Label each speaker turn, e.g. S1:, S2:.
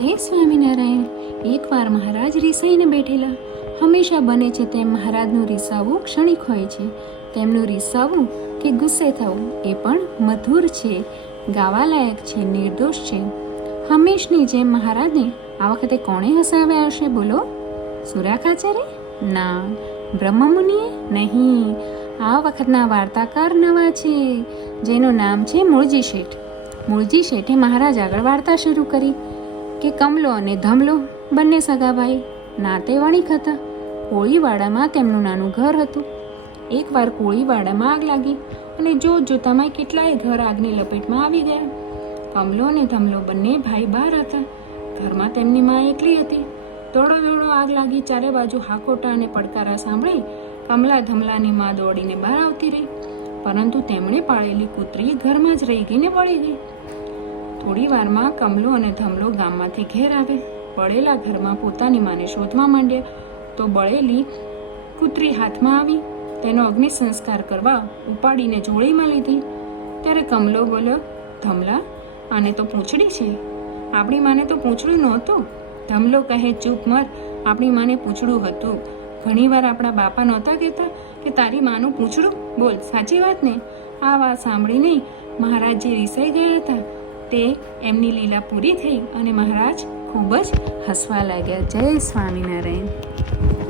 S1: જય સ્વામિનારાયણ. એકવાર મહારાજ રિસાઈને બેઠેલા. હંમેશા બને છે તેમ મહારાજનું રિસાવું ક્ષણિક હોય છે. તેમનું રિસાવું કે ગુસ્સે થવું એ પણ મધુર છે. ગાવાલાયક છે, નિર્દોષ છે. હંમેશની જેમ મહારાજને આ વખતે કોણે હસાવ્યા હશે બોલો? સુરાખાચાર્ય? ના, બ્રહ્મમુનિએ નહીં. આ વખતના વાર્તાકાર નવા છે, જેનું નામ છે મૂળજી શેઠ. મૂળજી શેઠે મહારાજ આગળ વાર્તા શરૂ કરી. કે કમલો અને ધમલો બંને સગાભાઈ. નાતે વણિક હતા કોળીવાડામાં તેમનું નાનું ઘર હતું. એકવાર કોળીવાડામાં આગ લાગી અને જોત જોતામાં કેટલાય ઘર આગની લપેટમાં આવી ગયા. કમલો અને ધમલો બંને ભાઈ બહાર હતા. ઘરમાં તેમની માં એકલી હતી. દોડો દોડો આગ લાગી ચારે બાજુ હાકોટા અને પડકારા સાંભળી કમલા ધમલાની માં દોડીને બહાર આવતી રહી. પરંતુ તેમણે પાળેલી કૂતરી ઘરમાં જ રહી ગઈને પડી ગઈ. થોડી વારમાં કમલો અને ધમલો ગામમાંથી ઘેર આવે. બળેલા ઘરમાં પોતાની માને શોધવા માંડ્યા તો બળેલી કૂતરી હાથમાં આવી. તેનો અગ્નિ સંસ્કાર કરવા ઉપાડીને જોડીમાં લીધી. ત્યારે કમલો બોલ્યો, ધમલા? આને તો પૂંછડી છે. આપણી માને તો પૂંછડું નહોતું. ધમલો કહે, ચૂપ મર. આપણી માને પૂંછડું હતું. ઘણીવાર આપણા બાપા નહોતા કહેતા કે તારી માનું પૂંછડું. બોલ, સાચી વાત ને? આ વાત સાંભળીને મહારાજ જે રિસાઈ ગયા હતા તે એમની લીલા પૂરી થઈ અને મહારાજ ખૂબ જ હસવા લાગ્યા. જય સ્વામિનારાયણ.